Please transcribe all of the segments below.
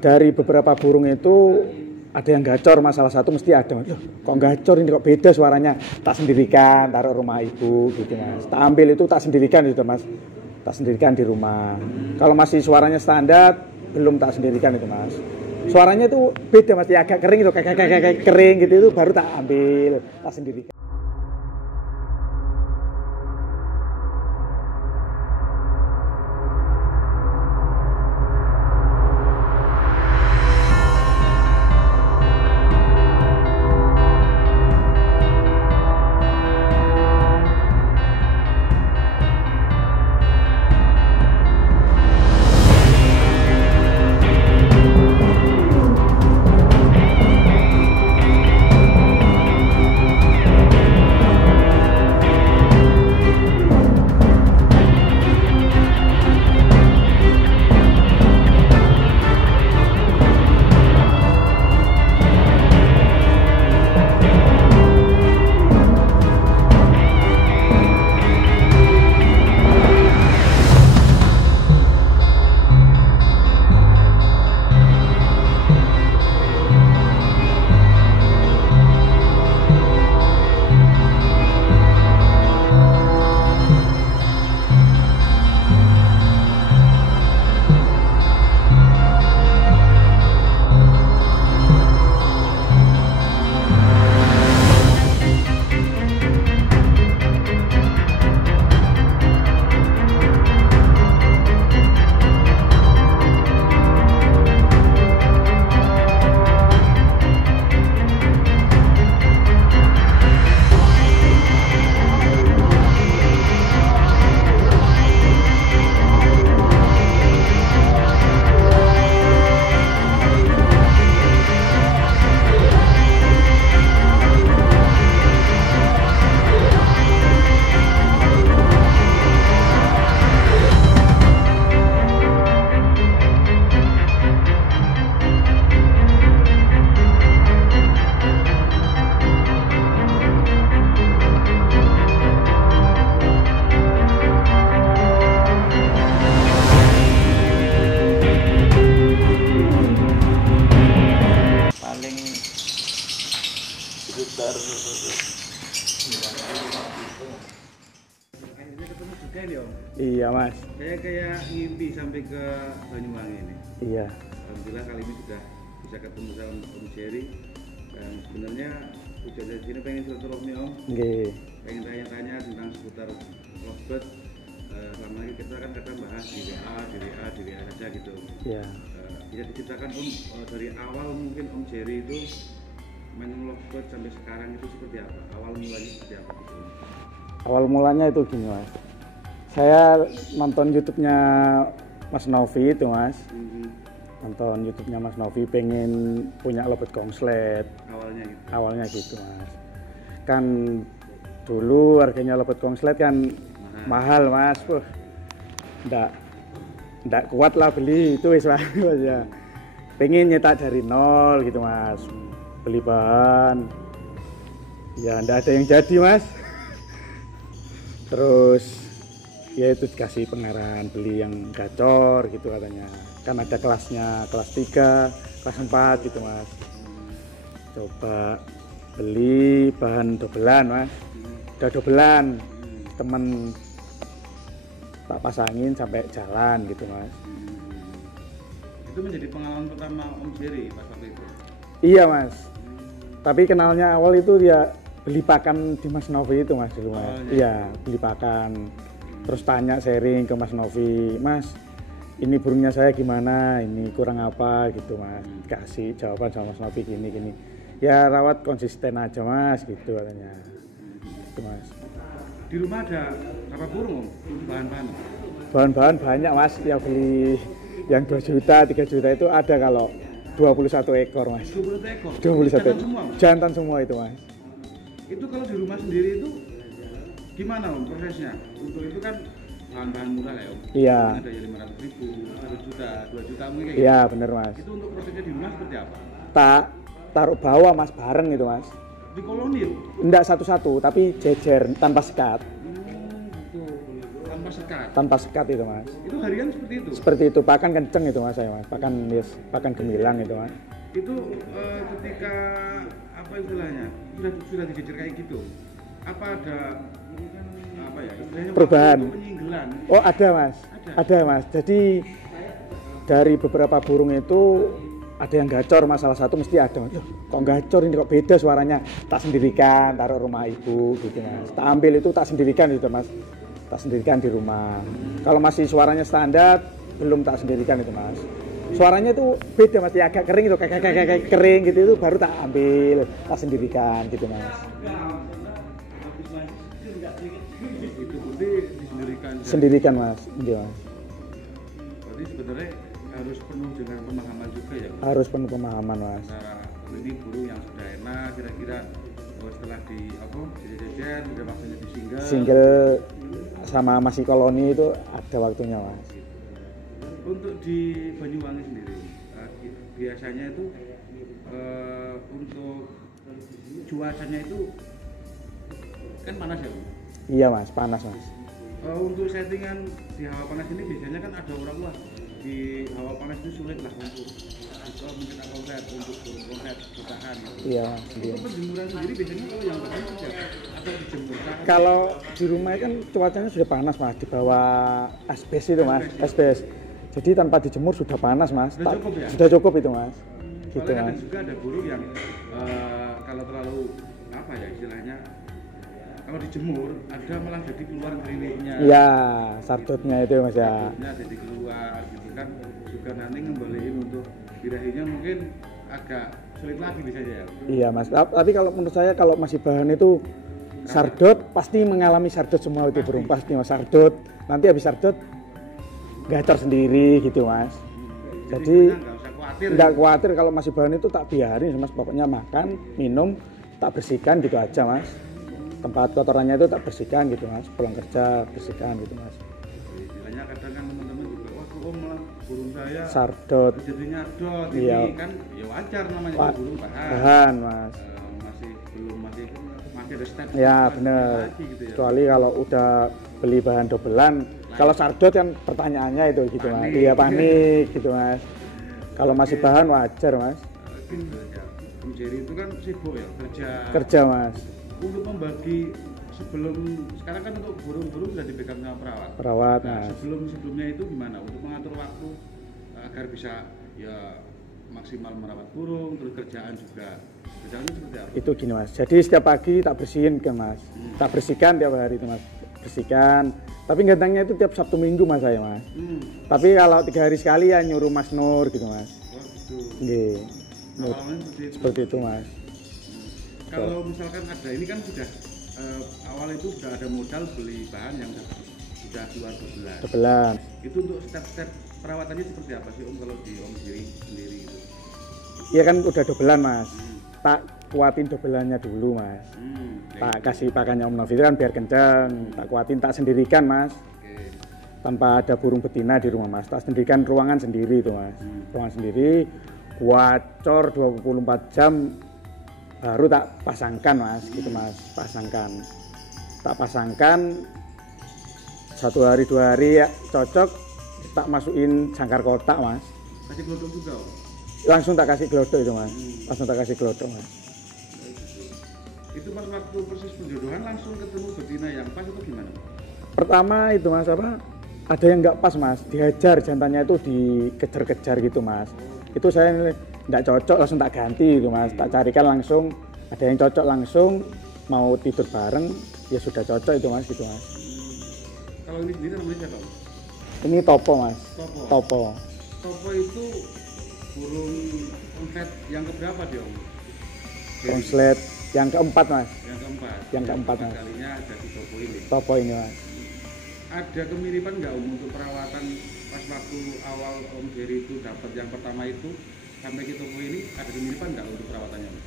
dari beberapa burung itu ada yang gacor, masalah satu mesti ada. Loh, kok gacor ini, kok beda suaranya? Tak sendirikan, taruh rumah ibu gitu mas. Tak ambil itu tak sendirikan itu mas. Tak sendirikan di rumah. Kalau masih suaranya standar, belum tak sendirikan itu mas. Suaranya itu beda mas, ya agak kering itu, kayak kering gitu itu baru tak ambil, tak sendirikan. Iya mas. Kayak ngimpi sampai ke Banyuwangi ini. Iya. Alhamdulillah kali ini sudah bisa ketemu sama Om Jerry. Dan sebenarnya udah dari sini pengen silaturahmi Om. Nggih. Pengen tanya-tanya tentang seputar lovebird. Selama ini kita kan kadang bahas di WA saja gitu. Iya. Bisa diceritakan Om dari awal mungkin Om Jerry itu main lovebird sampai sekarang itu seperti apa? Awal mulanya seperti apa gitu? Awal mulanya itu gini mas. Saya nonton YouTube-nya Mas Novi itu mas. Nonton YouTube-nya Mas Novi, pengen punya lovebird kongslet. Awalnya gitu mas. Kan dulu harganya lovebird kongslet kan mahal mas. Nggak kuat lah beli itu wis mas ya. Pengen nyetak dari nol gitu mas. Beli bahan. Ya nggak ada yang jadi mas. Terus ya itu dikasih pengarahan beli yang gacor gitu katanya, kan ada kelasnya, kelas 3, kelas 4 gitu mas. Coba beli bahan dobelan mas, udah dobelan temen tak pasangin sampai jalan gitu mas. Itu menjadi pengalaman pertama Om Jerry pas waktu itu? Iya mas, tapi kenalnya awal itu dia beli pakan di Mas Novi itu mas dulu mas. Iya beli pakan. Terus tanya sharing ke Mas Novi, Mas ini burungnya saya gimana, ini kurang apa gitu mas. Kasih jawaban sama Mas Novi gini. Ya rawat konsisten aja mas gitu katanya. Gitu mas. Di rumah ada berapa burung Om? Bahan-bahan? Bahan-bahan banyak mas, ya beli yang 2 juta, 3 juta itu ada kalau 21 ekor mas. 21 ekor? 21 jantan semua? Jantan semua itu mas. Itu kalau di rumah sendiri itu gimana Om prosesnya? Untuk itu kan bahan-bahan murah ya Om? Iya. Ada ya 500.000, 1 juta, 2 juta mungkin kayak iya gitu. bener mas. Itu untuk prosesnya di rumah seperti apa? Tak taruh bawah mas, bareng gitu mas. Di koloni? Enggak satu-satu tapi jejer tanpa sekat. Gitu. Tanpa tanpa sekat. Tanpa sekat itu mas. Itu harian seperti itu. Seperti itu, pakan kenceng itu mas saya mas, pakan gemilang itu mas. Itu ketika apa istilahnya sudah dijejer kayak gitu, apa ada apa ya istilahnya perubahan penyinggelan? Oh ada mas, ada mas. Jadi dari beberapa burung itu ada yang gacor mas, salah satu mesti ada mas. Loh, kok gacor ini, kok beda suaranya? Tak sendirikan, taruh rumah ibu gitu mas. Tak ambil itu tak sendirikan gitu mas, tak sendirikan di rumah. Kalau masih suaranya standar belum tak sendirikan itu mas. Suaranya itu beda mas, ya agak kering itu, kayak kering gitu, itu baru tak ambil, tak sendirikan gitu mas. Itu putih disendirikan. Sendirikan mas, iya mas. Berarti sebenarnya harus penuh dengan pemahaman juga ya. Harus penuh pemahaman mas. Antara ini burung yang sudah enak, kira-kira setelah di apa jejer udah waktunya disinggah. Single sama masih koloni itu ada waktunya mas. Untuk di Banyuwangi sendiri, biasanya itu untuk cuacanya itu kan panas ya, Bang? Iya mas, panas mas. Untuk settingan di hawa panas ini biasanya kan ada orang wah di hawa panas itu sulit lah untuk mungkin konset untuk konset bertahan gitu. Iya mas. Untuk penjemuran sendiri biasanya kalau yang tahan saja atau dijemur. Kalau di rumah kan cuacanya sudah panas mas, di bawah asbes itu mas, asbes. Jadi tanpa dijemur sudah panas mas. Sudah cukup ya? Sudah cukup itu mas. Gitu Soalnya mas. kadang juga ada burung yang kalau terlalu apa ya istilahnya, kalau dijemur ada malah jadi keluar keringetnya. Iya, sardotnya itu mas ya. Sardotnya jadi keluar gitu kan, juga nanti ngembaliin untuk birahinya mungkin agak sulit lagi bisa ya. Iya mas. Tapi kalau menurut saya kalau masih bahan itu sardot pasti mengalami sardot semua itu burung, pasti mas sardot. Nanti habis sardot gacor sendiri gitu mas. Jadi nggak khawatir kalau masih bahan itu, tak biarin mas, pokoknya makan, minum, tak bersihkan gitu aja mas. Tempat kotorannya itu tak bersihkan gitu mas, pulang kerja bersihkan gitu mas. Istilahnya kadang kan teman-teman juga, wah kok malah burung saya sardot jadinya dot, iya. Ini kan ya wajar namanya burung bahan. Bahan mas. Masih ada step Ya bener, gitu ya. Kecuali kalau udah beli bahan dobelan. Kalau sardot kan pertanyaannya itu gitu mas, iya panik gitu mas. Kalau masih bahan wajar mas. Om Jerry itu kan sibuk ya Kerja mas. Untuk membagi sebelum sekarang kan untuk burung-burung sudah dipegang sama Perawat nah, mas. sebelumnya itu gimana untuk mengatur waktu agar bisa ya maksimal merawat burung, terus kerjaan juga. Kerjaannya seperti apa? Itu gini mas, jadi setiap pagi tak bersihin kan mas, tak bersihkan tiap hari itu mas, bersihkan. Tapi gantangnya itu tiap Sabtu Minggu mas saya mas. Tapi kalau 3 hari sekali ya nyuruh Mas Nur gitu mas. Nggih. Seperti itu mas. Kalau misalkan ada ini kan sudah awal itu sudah ada modal beli bahan yang sudah keluar dobelan. Itu untuk step-step perawatannya seperti apa sih Om kalau di Om Jerry sendiri gitu? Iya kan udah dobelan mas. Tak kuatin dobelannya dulu mas. Tak kasih pakannya Om Novi itu kan biar kencang. Tak kuatin, tak sendirikan mas. Tanpa ada burung betina di rumah mas. Tak sendirikan ruangan sendiri itu mas. Ruangan sendiri, kuacor 24 jam. Baru tak pasangkan mas, gitu mas, pasangkan. Tak pasangkan 1 hari 2 hari ya cocok, tak masukin jangkar kotak mas. Kasih glodok juga Om? Langsung tak kasih glodok itu mas, langsung tak kasih glodok mas. Itu pas waktu proses penjodohan langsung ketemu betina yang pas itu gimana? Pertama itu mas apa? Ada yang nggak pas mas, dihajar jantannya itu dikejar-kejar gitu mas. Itu saya nggak cocok, langsung tak ganti gitu mas, tak carikan langsung. Ada yang cocok langsung, mau tidur bareng, ya sudah cocok itu mas gitu mas. Kalau ini sendiri namanya siapa? Ini topo mas. Topo itu burung konslet yang keberapa dia Om? Konslet yang keempat mas. Yang keempat mas. Kalinya ada di Topo ini mas. Ada kemiripan nggak Om untuk perawatan pas waktu awal Om Jerry itu dapat yang pertama itu sampai ke Topo ini, ada kemiripan nggak untuk perawatannya Om?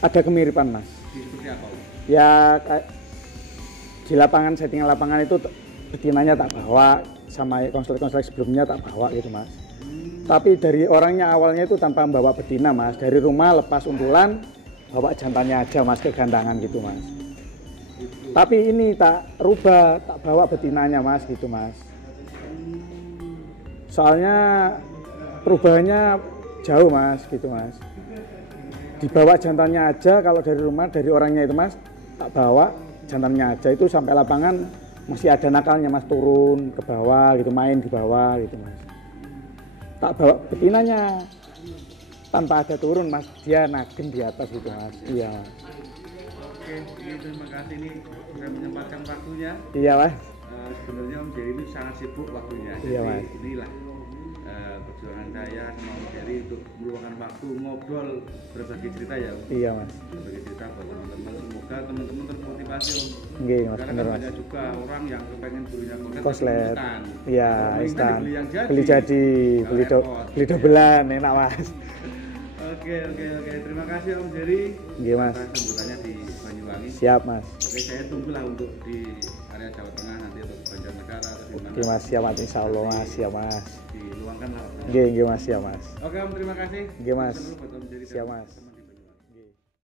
Ada kemiripan mas. Seperti apa Om? Ya di lapangan, settingan lapangan itu betinanya tak bawa, sama konslet-konslet sebelumnya tak bawa gitu mas. Tapi dari orangnya awalnya itu tanpa membawa betina mas, dari rumah lepas untulan bawa jantannya aja mas ke gantangan gitu mas. Itu Tapi ini tak rubah, tak bawa betinanya Mas gitu Mas. Soalnya perubahannya jauh Mas gitu Mas. Dibawa jantannya aja kalau dari rumah, dari orangnya itu Mas, tak bawa jantannya aja itu sampai lapangan masih ada nakalnya Mas, turun ke bawah gitu, main di bawah gitu Mas. Tak bawa betinanya tanpa ada turun Mas, dia nagem di atas gitu Mas. Iya Mas. Oke, ini terima kasih nih sudah menyempatkan waktunya. Iya Mas. Sebenarnya Om Jerry ini sangat sibuk waktunya. Iya, Jadi Mas. inilah perjuangan saya sama Om Jerry untuk meluangkan waktu ngobrol berbagi cerita ya Om. Iya Mas. Berbagi cerita buat teman-teman. Semoga teman-teman termotivasi Om. Nggih Mas, Karena bener kan Mas. banyak juga orang yang kepengen belinya Koslet. instan. Iya, Kalau instan. beli yang jadi. Beli jadi, Nggak repot. beli dobelan enak Mas. Oke. Terima kasih Om Jerry. Nggih Mas. Atas sambutannya di Banyuwangi. Siap Mas. Oke, saya tunggulah untuk di area Jawa Tengah nanti atau Banjarnegara atau di mana. Oke Mas, siap Mas, insyaallah Mas, siap Mas. Diluangkan lah. Nggih Mas, siap Mas. Oke Om, terima kasih. Nggih Mas. Sukses terus buat Om Jerry dan Siap, Mas. teman-teman.